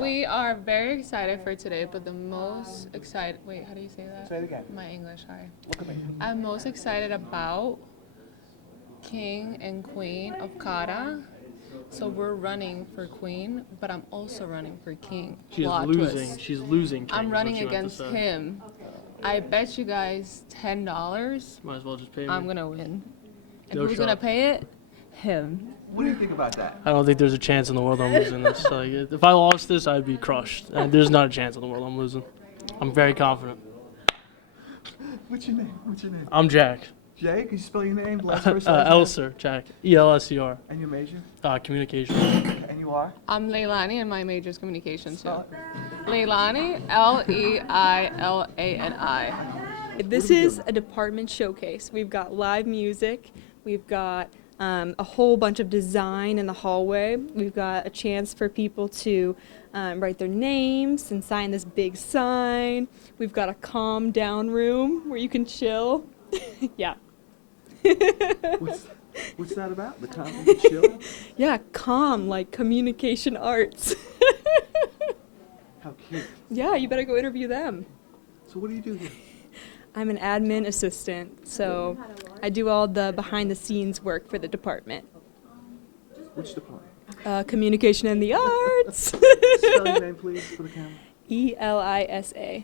We are very excited for today, but the most excited. Wait, how do you say that? Say it again. My English, sorry. Look at me. I'm most excited about King and Queen of CATA. So we're running for Queen, but I'm also running for King. She's Plot losing. twist. She's losing. King, I'm is what running she meant to against say. him. I bet you guys $10. Might as well just pay me. I'm gonna win. And No who's shot. gonna pay it? Him. What do you think about that? I don't think there's a chance in the world I'm losing this. Like, if I lost this, I'd be crushed. And there's not a chance in the world I'm losing. I'm very confident. What's your name? What's your name? I'm Jack. Jay, can you spell your name? Last first name? Elser, Jack. ELSER. And your major? Communication. And you are? I'm Leilani, and my major is communication too. Spell Leilani, Leilani. This is a department showcase. We've got live music. We've got a whole bunch of design in the hallway. We've got a chance for people to write their names and sign this big sign. We've got a calm down room where you can chill. Yeah. What's that about? The calm, chill? Yeah, calm, like communication arts. How cute. Yeah, you better go interview them. So what do you do here? I'm an admin assistant, so I do all the behind-the-scenes work for the department. Which department? Communication and the arts. Spell your name, please, for the camera. ELISA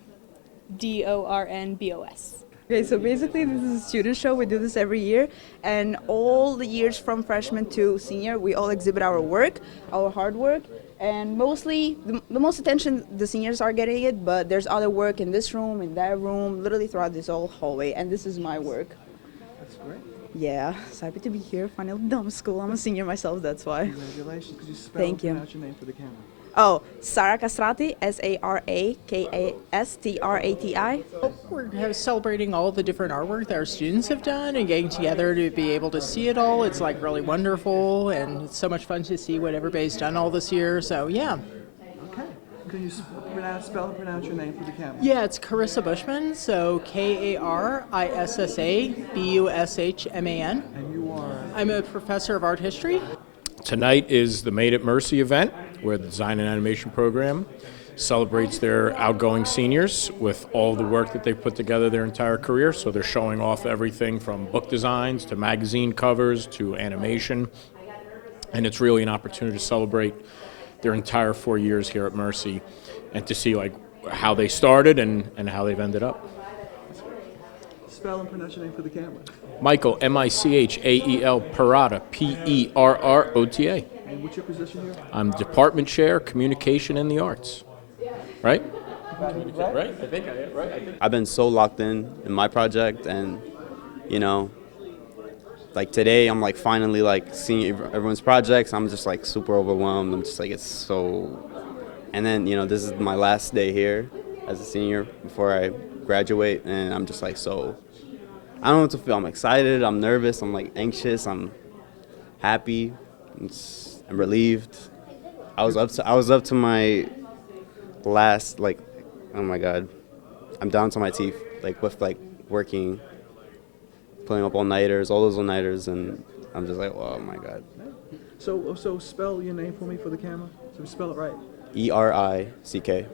DORNBOS. Okay, so basically this is a student show. We do this every year, and all the years from freshman to senior, we all exhibit our work, our hard work, and mostly the most attention the seniors are getting it, but there's other work in this room, in that room, literally throughout this whole hallway, and this is my work. That's great. Yeah, so happy to be here. Final dumb school. I'm a senior myself, that's why. Congratulations. Could you spell Thank you. and pronounce your name for the camera? Oh, Sara Castrati, SARAKASTRATI. We're celebrating all the different artwork that our students have done and getting together to be able to see it all. It's like really wonderful, and it's so much fun to see what everybody's done all this year. So yeah. Okay. Can you spell and pronounce your name for the camera? Yeah, it's Carissa Bushman, so KARISSABUSHMAN. And you are? I'm a professor of art history. Tonight is the Made at Mercy event, where the design and animation program celebrates their outgoing seniors with all the work that they've put together their entire career. So they're showing off everything from book designs to magazine covers to animation. And it's really an opportunity to celebrate their entire 4 years here at Mercy and to see like how they started and how they've ended up. Spell and pronounce your name for the camera. Michael, Michael, Perrotta, Perrota. And what's your position here? I'm department chair, communication and the arts. Right? Right? I think I've been so locked in my project, and you know, like today I'm like finally like seeing everyone's projects. I'm just like super overwhelmed. I'm just like, it's so, and then you know, this is my last day here as a senior before I graduate, and I'm just like so, I don't know what to feel. I'm excited, I'm nervous, I'm like anxious, I'm happy, I'm relieved. I was up to my last, like, oh my God, I'm down to my teeth, like with like working, pulling up all-nighters, all those all-nighters, and I'm just like, oh my God. So spell your name for me for the camera. So spell it right. ERICK.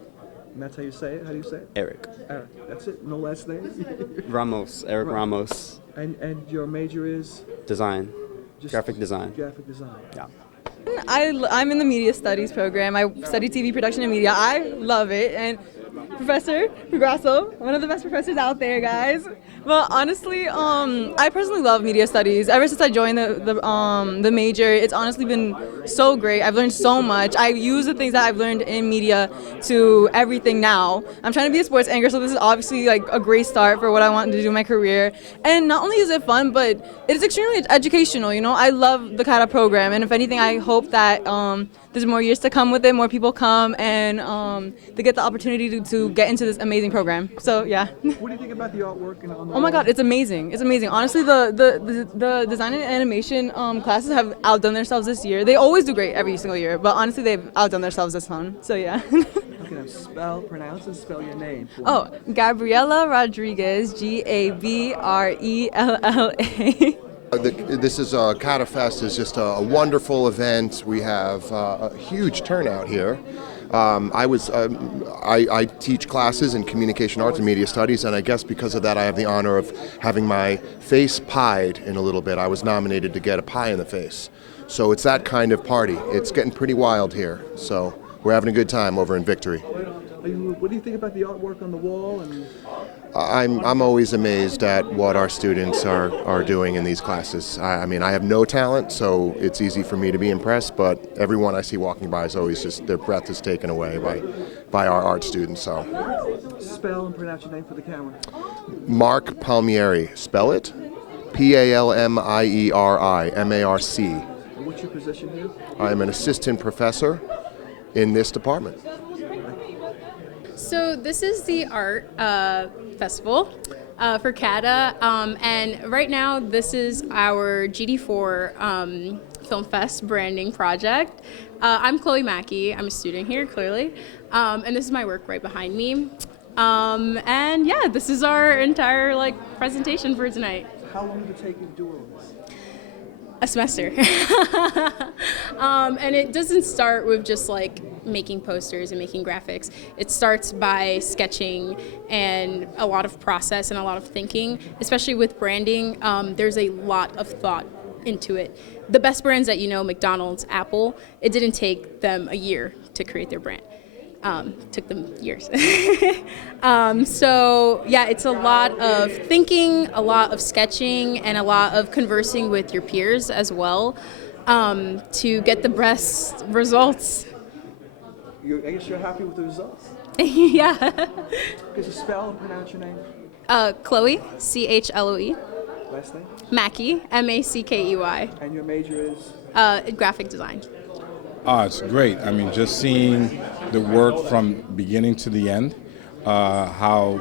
And that's how you say it? How do you say it? Eric. Eric. That's it? No last name? Ramos. Eric Right. Ramos. And your major is? Design. Just Graphic design. Graphic design. Yeah. I'm in the media studies program. I study TV production and media. I love it. And Professor Grasso, one of the best professors out there, guys. Well, honestly, I personally love media studies. Ever since I joined the major, it's honestly been so great. I've learned so much. I use the things that I've learned in media to everything now. I'm trying to be a sports anchor, so this is obviously like a great start for what I want to do in my career. And not only is it fun, but it is extremely educational. You know, I love the CATA program, and if anything, I hope that there's more years to come with it, more people come, and they get the opportunity to get into this amazing program. So yeah. What do you think about the artwork and on the Oh my God, it's amazing. It's amazing. Honestly, the design and animation classes have outdone themselves this year. They always do great every single year, but honestly, they've outdone themselves this time. So yeah. Okay, now pronounce and spell your name. Oh, Gabriela Rodriguez, Gabrella. This is CATA Fest is just a wonderful event. We have a huge turnout here. I teach classes in communication arts and media studies, and I guess because of that, I have the honor of having my face pied in a little bit. I was nominated to get a pie in the face, so it's that kind of party. It's getting pretty wild here, so we're having a good time over in Victory. What do you think about the artwork on the wall? And I'm always amazed at what our students are doing in these classes. I mean, I have no talent, so it's easy for me to be impressed, but everyone I see walking by is always just, their breath is taken away by our art students. So, spell and pronounce your name for the camera. Mark Palmieri, spell it? Palmieri, M-A-R-C. And what's your position here? I'm an assistant professor in this department. So this is the art festival for CATA, and right now this is our GD4 Film Fest branding project. I'm Chloe Mackey. I'm a student here, clearly, and this is my work right behind me. And yeah, this is our entire presentation for tonight. How long did it take you to do all this? A semester. And it doesn't start with just making posters and making graphics. It starts by sketching and a lot of process and a lot of thinking, especially with branding. There's a lot of thought into it. The best brands that you know, McDonald's, Apple, it didn't take them a year to create their brand. Took them years. So yeah, it's a lot of thinking, a lot of sketching, and a lot of conversing with your peers as well to get the best results. I guess you're happy with the results? Yeah. Could you spell and pronounce your name? Chloe, C-H-L-O-E. Last name? Mackey, M-A-C-K-E-Y. And your major is? Graphic design. It's great. I mean, just seeing the work from beginning to the end, how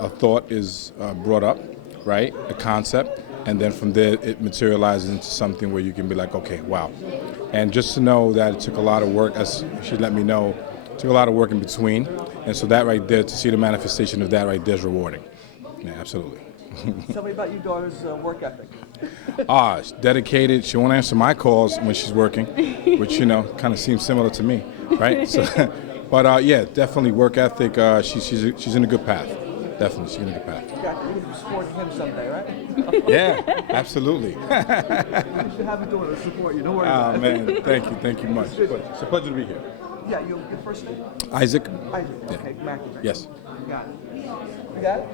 a thought is brought up, right? A concept, and then from there it materializes into something where you can be like, okay, wow. And just to know that it took a lot of work, as she let me know, it took a lot of work in between, and so that right there, to see the manifestation of that right there is rewarding. Yeah, absolutely. Tell me about your daughter's work ethic. She's dedicated. She won't answer my calls when she's working, which, kind of seems similar to me, right? So, but yeah, definitely work ethic. She's in a good path. Definitely, she's in a good path. You're going to support him someday, right? Yeah, absolutely. You should have a daughter to support you. Don't worry about it. Man, thank you much. It's a pleasure to be here. Yeah, your first name? Isaac. Isaac, okay, Mackey. Right? Yes. You got it. You got it?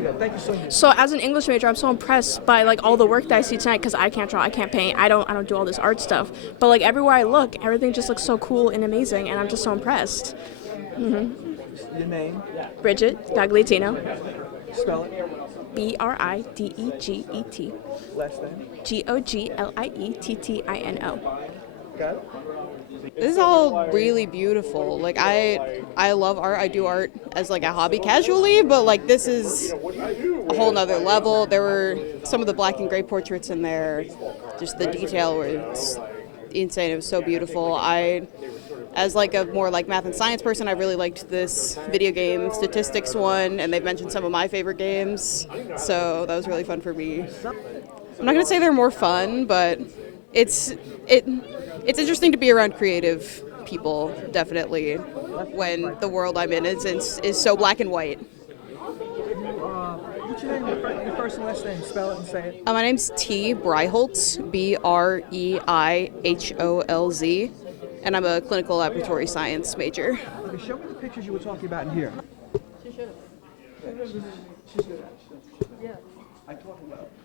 Yeah, thank you so much. So as an English major, I'm so impressed by all the work that I see tonight because I can't draw, I can't paint, I don't do all this art stuff. But everywhere I look, everything just looks so cool and amazing, and I'm just so impressed. Mm-hmm. Your name? Bridget Gaglietino. Spell it. B-R-I-D-E-G-E-T. Last name? G-O-G-L-I-E-T-T-I-N-O. Got it. This is all really beautiful. I love art. I do art as a hobby casually, but this is a whole nother level. There were some of the black and gray portraits in there. Just the detail was insane. It was so beautiful. As a more math and science person, I really liked this video game statistics one, and they've mentioned some of my favorite games, so that was really fun for me. I'm not gonna say they're more fun, but it's interesting to be around creative people, definitely, when the world I'm in is so black and white. What's your name? Your first and last name. Spell it and say it. My name's T. Breiholz, B-R-E-I-H-O-L-Z, and I'm a clinical laboratory science major. Okay, show me the pictures you were talking about in here.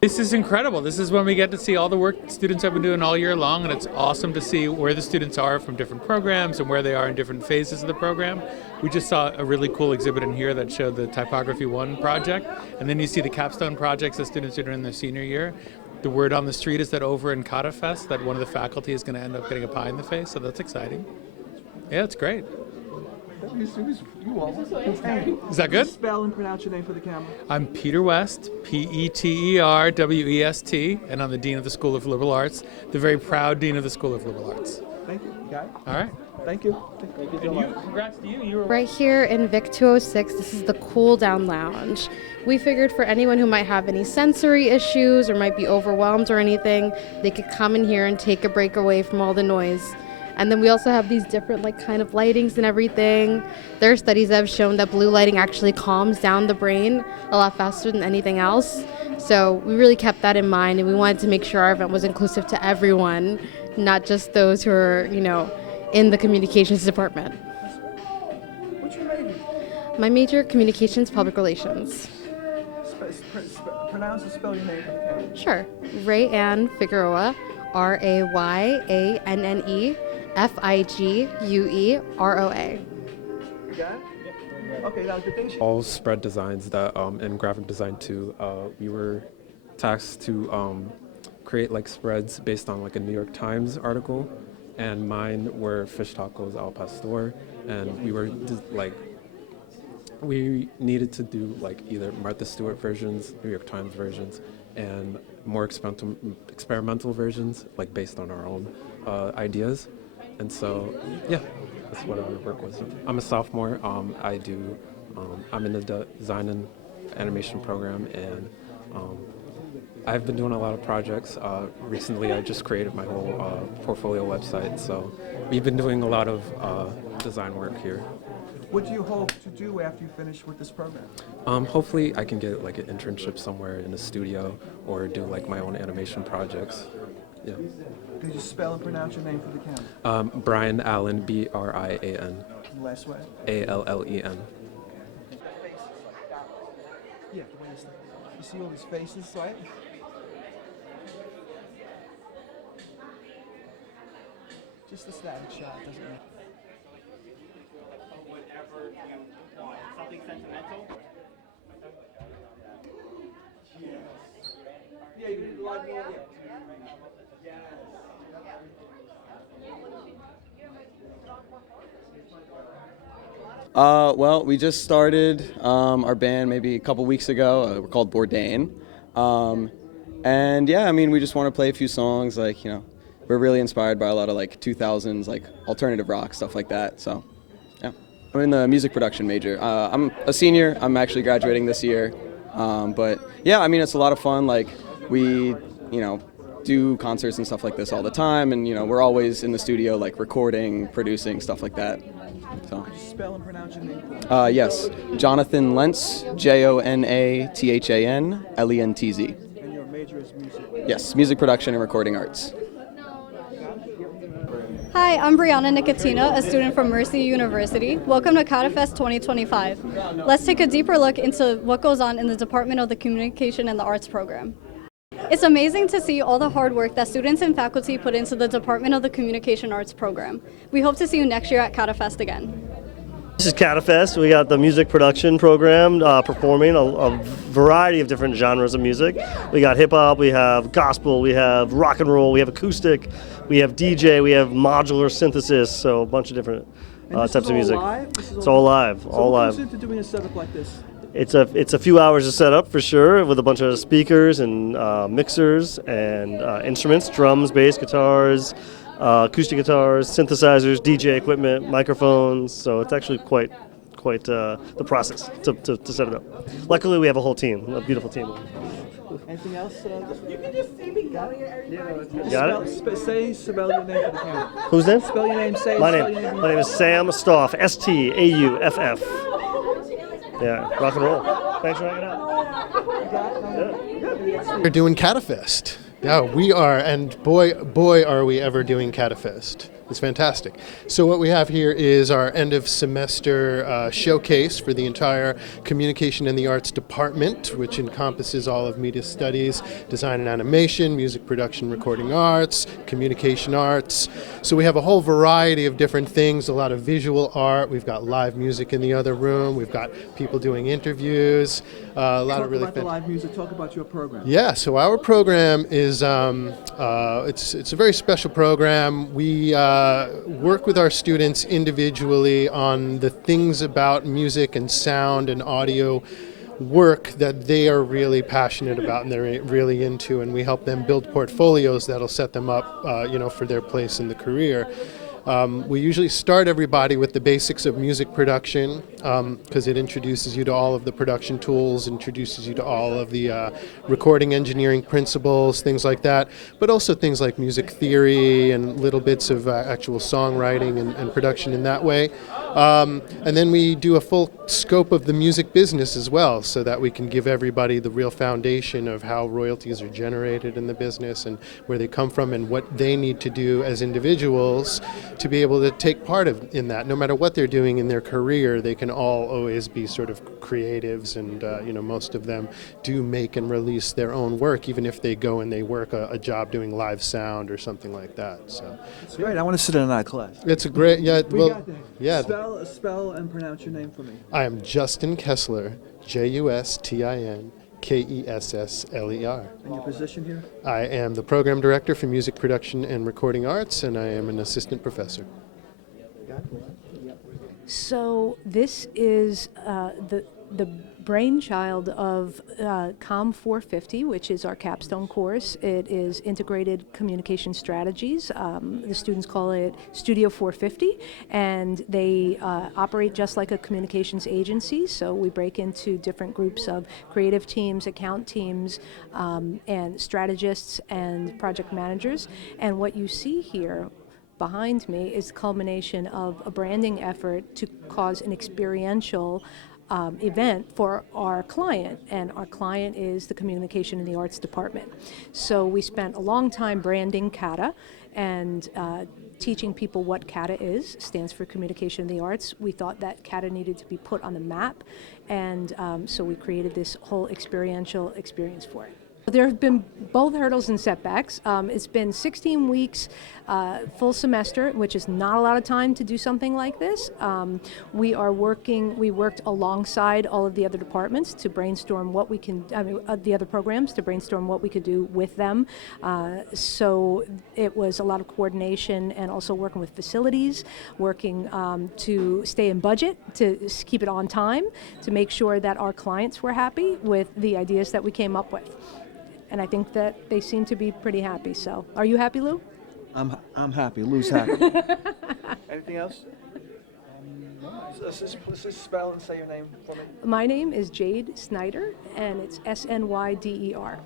This is incredible. This is when we get to see all the work students have been doing all year long, and it's awesome to see where the students are from different programs and where they are in different phases of the program. We just saw a really cool exhibit in here that showed the Typography 1 project, and then you see the capstone projects that students are doing in their senior year. The word on the street is that over in CATA Fest that one of the faculty is going to end up getting a pie in the face, so that's exciting. Yeah, it's great. Is that good? Spell and pronounce your name for the camera. I'm Peter West, P-E-T-E-R-W-E-S-T, and I'm the Dean of the School of Liberal Arts, the very proud Dean of the School of Liberal Arts. Thank you. You got it? All right. Thank you. Thank you so much. Congrats to you. You were Right here in Vic 206, this is the Cool Down Lounge. We figured for anyone who might have any sensory issues or might be overwhelmed or anything, they could come in here and take a break away from all the noise. And then we also have these different kind of lightings and everything. There are studies that have shown that blue lighting actually calms down the brain a lot faster than anything else. So we really kept that in mind, and we wanted to make sure our event was inclusive to everyone, not just those who are, in the communications department. What's your major? My major, communications public relations. Pronounce and spell your name for the camera. Sure. Ray Ann Figueroa, RAYANNE FIGUEROA. You got it? Okay, now the things. All spread designs that in graphic design too, we were tasked to create spreads based on a New York Times article, and mine were fish tacos al pastor, and we were we needed to do either Martha Stewart versions, New York Times versions, and more experimental versions based on our own ideas. And so yeah, that's what our work was. I'm a sophomore. I'm in the design and animation program, and I've been doing a lot of projects. Recently, I just created my whole portfolio website, so we've been doing a lot of design work here. What do you hope to do after you finish with this program? Hopefully, I can get an internship somewhere in a studio or do my own animation projects. Yeah. Could you spell and pronounce your name for the camera? Brian Allen, BRIAN. Last way. ALLEN. Yeah, the way you see all these faces, right? Just a static shot, doesn't matter. Whatever you want. Something sentimental? Yeah, you need to live more. Well, we just started our band maybe a couple weeks ago. We're called Bourdain. And yeah, I mean, we just want to play a few songs. We're really inspired by a lot of 2000s alternative rock, stuff like that. So yeah, I'm in the music production major. I'm a senior. I'm actually graduating this year. But yeah, I mean, it's a lot of fun. We, do concerts and stuff like this all the time, and we're always in the studio recording, producing, stuff like that. So. Could you spell and pronounce your name? Yes, Jonathan Lentz, JONATHAN LENTZ. And your major is music? Yes, music production and recording arts. Hi, I'm Brianna Nicotina, a student from Mercy University. Welcome to CATA Fest 2025. Let's take a deeper look into what goes on in the Department of the Communication and the Arts program. It's amazing to see all the hard work that students and faculty put into the Department of the Communication Arts program. We hope to see you next year at CATA Fest again. This is CATA Fest. We got the music production program performing a variety of different genres of music. We got hip hop, we have gospel, we have rock and roll, we have acoustic, we have DJ, we have modular synthesis, so a bunch of different types of music. It's all live, all live. So what goes into doing a setup like this? It's a few hours to set up for sure, with a bunch of speakers and mixers and instruments, drums, bass, guitars, acoustic guitars, synthesizers, DJ equipment, microphones. So it's actually quite the process to set it up. Luckily, we have a whole team, a beautiful team. Anything else? You can just see me going. Got it? Say spell your name for the camera. Whose name? Spell your name. Say My spell name. your name. My name is Sam Stauff. STAUFF. Yeah, rock and roll. Thanks for hanging out. We're doing CATA Fest. Yeah, we are, and boy, are we ever doing CATA Fest. It's fantastic. So what we have here is our end of semester showcase for the entire Communication and the Arts Department, which encompasses all of media studies, design and animation, music production, recording arts, communication arts. So we have a whole variety of different things, a lot of visual art. We've got live music in the other room. We've got people doing interviews. A lot of really Talk about the live music. Talk about your program. Yeah, so our program is it's a very special program. We work with our students individually on the things about music and sound and audio work that they are really passionate about and they're really into, and we help them build portfolios that'll set them up, for their place in the career. We usually start everybody with the basics of music production because it introduces you to all of the production tools, introduces you to all of the recording engineering principles, things like that, but also things like music theory and little bits of actual songwriting and production in that way. And then we do a full scope of the music business as well, so that we can give everybody the real foundation of how royalties are generated in the business and where they come from and what they need to do as individuals to be able to take part in that. No matter what they're doing in their career, they can all always be sort of creatives, and most of them do make and release their own work, even if they go and they work a job doing live sound or something like that. So It's great. I want to sit in that class. it's a great, yeah. We Well, got that. yeah. Spell and pronounce your name for me. I am Justin Kessler, Justin Kessler. And your position here? I am the program director for music production and recording arts, and I am an assistant professor. So this is the brainchild of COM 450, which is our capstone course. It is integrated communication strategies. The students call it Studio 450, and they operate just like a communications agency. So we break into different groups of creative teams, account teams, and strategists and project managers. And what you see here behind me is the culmination of a branding effort to cause an experiential event for our client, and our client is the Communication and the Arts Department. So we spent a long time branding CATA and teaching people what CATA is, stands for Communication and the Arts. We thought that CATA needed to be put on the map, and so we created this whole experiential experience for it. There have been both hurdles and setbacks. It's been 16 weeks, full semester, which is not a lot of time to do something like this. We worked alongside all of the other departments to brainstorm what we can, the other programs to brainstorm what we could do with them. So it was a lot of coordination and also working with facilities, working to stay in budget, to keep it on time, to make sure that our clients were happy with the ideas that we came up with. And I think that they seem to be pretty happy. So, are you happy, Lou? I'm happy. Lou's happy. Anything else? Let's just spell and say your name for me. My name is Jade Snyder, and it's Snyder,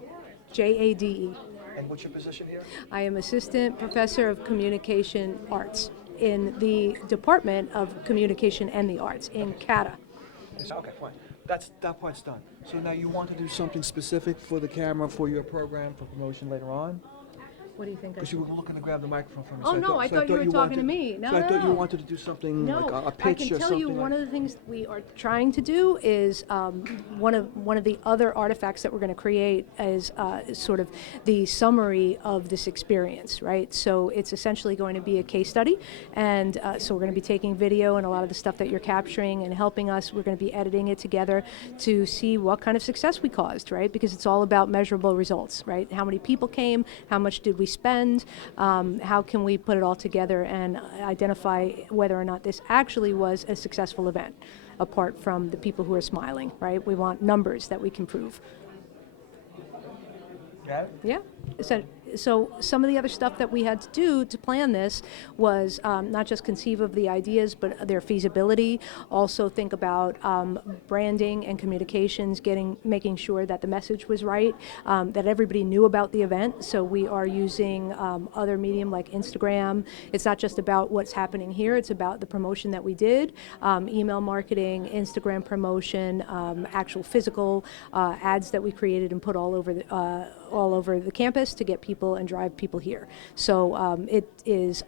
Jade. And what's your position here? I am Assistant Professor of Communication Arts in the Department of Communication and the Arts in CATA. Okay, fine. That part's done. So now you want to do something specific for the camera, for your program, for promotion later on? What do you think? Because you were looking to grab the microphone from me. Oh, no, I thought you were talking to me. No, so I thought you no. wanted to do something No, like a I pitch can or tell something. you one of the things we are trying to do is one of the other artifacts that we're going to create is sort of the summary of this experience, right? So it's essentially going to be a case study, and so we're going to be taking video and a lot of the stuff that you're capturing and helping us. We're going to be editing it together to see what kind of success we caused, right? Because it's all about measurable results, right? How many people came? How much did we spend? How can we put it all together and identify whether or not this actually was a successful event, apart from the people who are smiling, right? We want numbers that we can prove. Got it? Yeah. So some of the other stuff that we had to do to plan this was not just conceive of the ideas, but their feasibility. Also think about branding and communications, making sure that the message was right, that everybody knew about the event. So we are using other medium like Instagram. It's not just about what's happening here, it's about the promotion that we did, email marketing, Instagram promotion, actual physical ads that we created and put all over the campus to get people and drive people here. So it is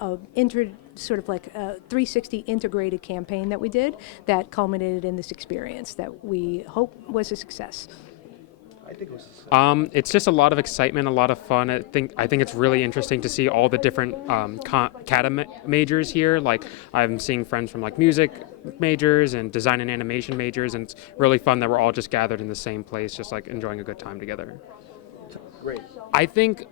sort of like a 360 integrated campaign that we did that culminated in this experience that we hope was a success. I think it was. It's just a lot of excitement, a lot of fun. I think it's really interesting to see all the different CATA majors here. Like I'm seeing friends from like music majors and design and animation majors, and it's really fun that we're all just gathered in the same place, just like enjoying a good time together. Great. I think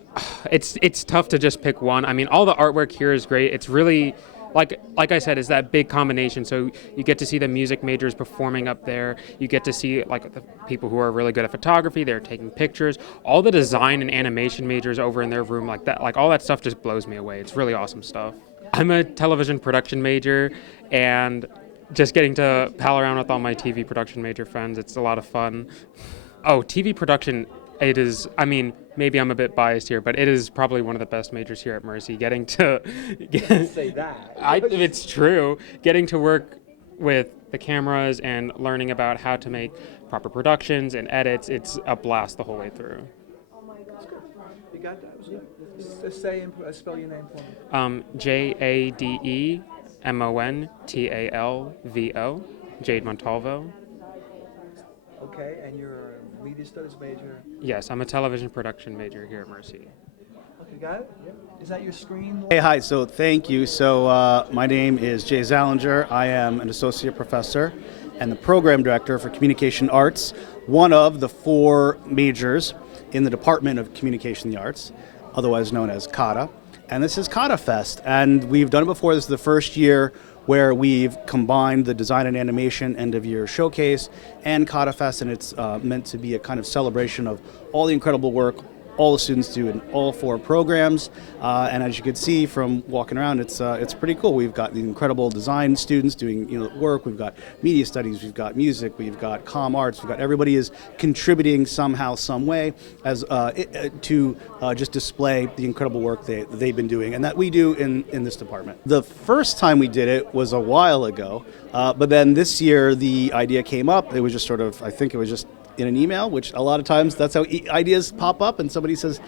it's tough to just pick one. I mean, all the artwork here is great. It's really, like I said, it's that big combination. So you get to see the music majors performing up there. You get to see like the people who are really good at photography. They're taking pictures. All the design and animation majors over in their room, like that, like all that stuff just blows me away. It's really awesome stuff. I'm a television production major, and just getting to pal around with all my TV production major friends, it's a lot of fun. Oh, TV production, it is, I mean, maybe I'm a bit biased here, but it is probably one of the best majors here at Mercy. Getting to... Say that. It's true. Getting to work with the cameras and learning about how to make proper productions and edits, it's a blast the whole way through. You got that? Was good. Just say and spell your name for me. Jademontalvo, Jade Montalvo. Okay, and you're a media studies major. Yes, I'm a television production major here at Mercy. Okay, got it? Is that your screen? Hey, hi. So thank you. So my name is Jay Zallinger. I am an associate professor and the program director for communication arts, one of the 4 majors in the Department of Communication and the Arts, otherwise known as CATA. And this is CATA Fest. And we've done it before. This is the first year where we've combined the design and animation end of year showcase and CATA Fest, and it's meant to be a kind of celebration of all the incredible work all the students do in all 4 programs, and as you can see from walking around, it's pretty cool. We've got the incredible design students doing work. We've got media studies. We've got music. We've got comm arts. We've got everybody is contributing somehow, some way, as to just display the incredible work they've been doing, and that we do in this department. The first time we did it was a while ago, but then this year the idea came up. It was just sort of, I think it was just in an email, which a lot of times that's how ideas pop up, and somebody says,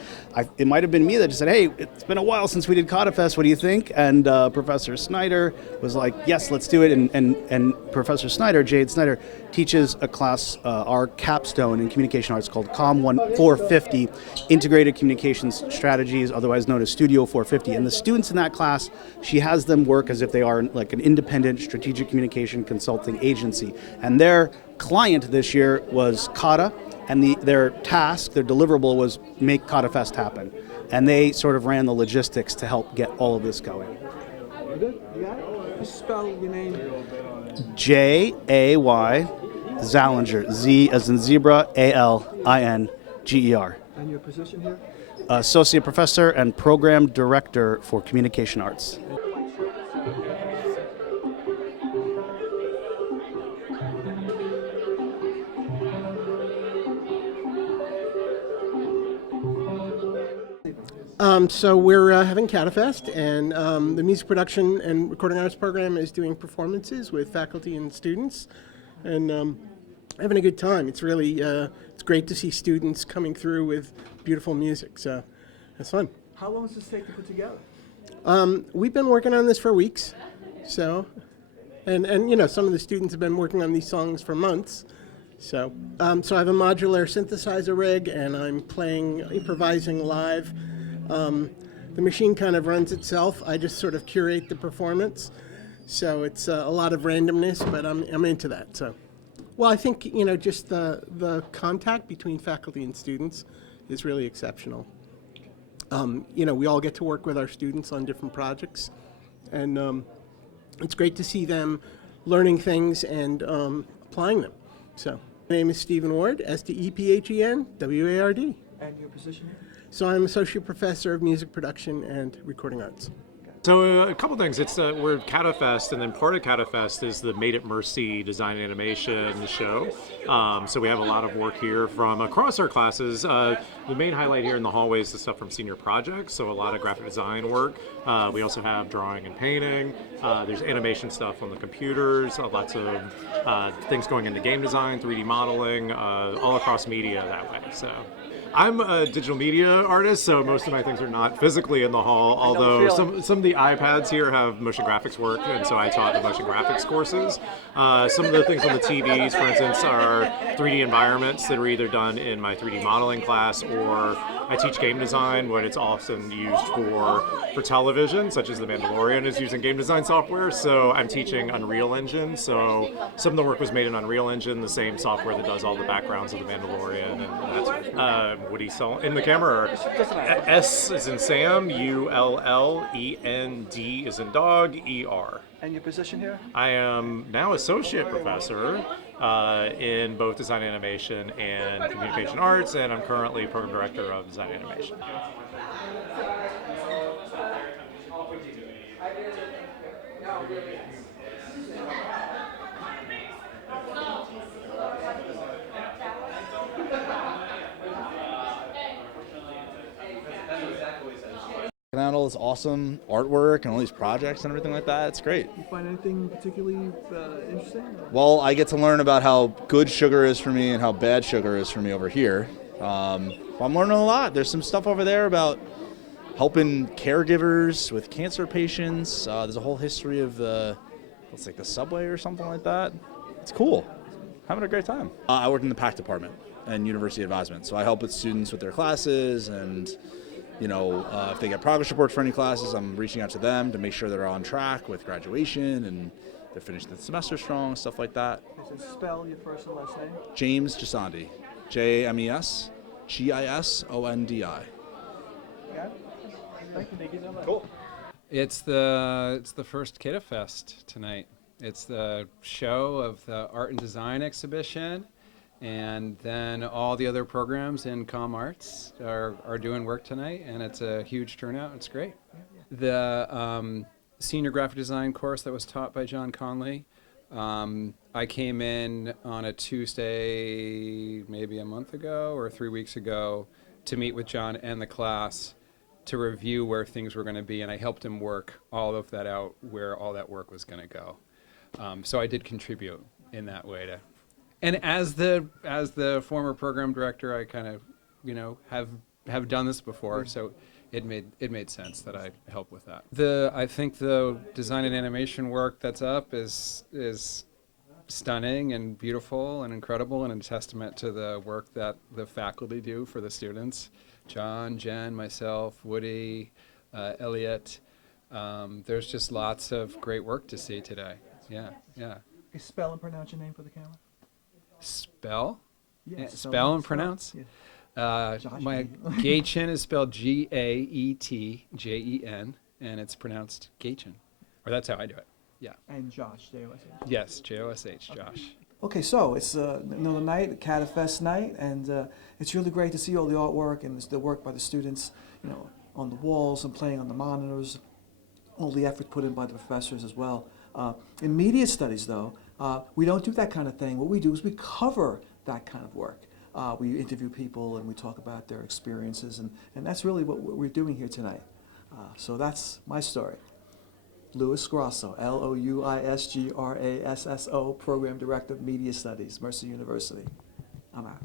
it might have been me that just said, hey, it's been a while since we did CATA Fest, what do you think? And Professor Snyder was like, yes, let's do it. And Professor Snyder, Jade Snyder, teaches a class, our capstone in communication arts called COM 450, Integrated Communications Strategies, otherwise known as Studio 450. And the students in that class, she has them work as if they are like an independent strategic communication consulting agency. And their client this year was CATA, and their task, their deliverable was make CATA Fest happen. And they sort of ran the logistics to help get all of this going. You good? You got it? Just spell your name. Jay Zallinger, Z as in zebra, Alinger. And your position here? Associate Professor and Program Director for Communication Arts. So we're having CATA Fest, and the music production and recording arts program is doing performances with faculty and students, and having a good time. It's really it's great to see students coming through with beautiful music. So it's fun. How long does this take to put together? We've been working on this for weeks, so and you know, some of the students have been working on these songs for months. So so I have a modular synthesizer rig, and I'm improvising live. The machine kind of runs itself. I just sort of curate the performance. So it's a lot of randomness, but I'm into that. So, well, I think, you know, just the contact between faculty and students is really exceptional. You know, we all get to work with our students on different projects, and it's great to see them learning things and applying them. So, my name is Stephen Ward, STEPHEN, WARD. And your position here? So I'm Associate Professor of Music Production and Recording Arts. So a couple things. It's we're at CATA Fest, and then part of CATA Fest is the Made at Mercy Design and Animation show. So we have a lot of work here from across our classes. The main highlight here in the hallway is the stuff from senior projects, so a lot of graphic design work. We also have drawing and painting. There's animation stuff on the computers, lots of things going into game design, 3D modeling, all across media that way. So. I'm a digital media artist, so most of my things are not physically in the hall, although some of the iPads here have motion graphics work, and so I taught the motion graphics courses. Some of the things on the TVs, for instance, are 3D environments that are either done in my 3D modeling class, or I teach game design when it's often used for television, such as The Mandalorian is using game design software, so I'm teaching Unreal Engine, so some of the work was made in Unreal Engine, the same software that does all the backgrounds of The Mandalorian, and that sort of what he saw in the camera. S is in Sam, ULLEND is in dog, ER. And your position here? I am now associate professor in both design animation and communication arts, and I'm currently program director of design animation. Out all this awesome artwork and all these projects and everything like that. It's great. You find anything particularly interesting? Well, I get to learn about how good sugar is for me and how bad sugar is for me over here. I'm learning a lot. There's some stuff over there about helping caregivers with cancer patients. There's a whole history of it's like the subway or something like that. It's cool. Having a great time. I work in the PAC department and university advisement, so I help with students with their classes and if they get progress reports for any classes, I'm reaching out to them to make sure they're on track with graduation and they're finishing the semester strong, stuff like that. Okay, so spell your first and last name. James Gisondi, James Gisondi. Yeah. Thank you so much. Cool. It's the first CATA Fest tonight. It's the show of the art and design exhibition. And then all the other programs in Com Arts are doing work tonight, and it's a huge turnout. It's great. The senior graphic design course that was taught by John Conley, I came in on a Tuesday maybe a month ago or 3 weeks ago to meet with John and the class to review where things were going to be, and I helped him work all of that out, where all that work was going to go. So I did contribute in that way to. And as the former program director, I kind of, have done this before, so it made sense that I help with that. I think the design and animation work that's up is stunning and beautiful and incredible, and a testament to the work that the faculty do for the students. John, Jen, myself, Woody, Elliot. There's just lots of great work to see today. Yeah. Okay, spell and pronounce your name for the camera. Spell? Yeah, spell and pronounce? Yeah. My Gaetjen is spelled Gaetjen, and it's pronounced Gaetjen. Or that's how I do it. Yeah. And Josh, Josh. Yes, Josh, Josh. Okay, so it's another night, CATA Fest night, and it's really great to see all the artwork and the work by the students, on the walls and playing on the monitors, all the effort put in by the professors as well. In media studies, though, we don't do that kind of thing. What we do is we cover that kind of work. We interview people and we talk about their experiences, and that's really what we're doing here tonight. So that's my story. Louis Grasso, Louisgrasso, Program Director of Media Studies, Mercer University. I'm out.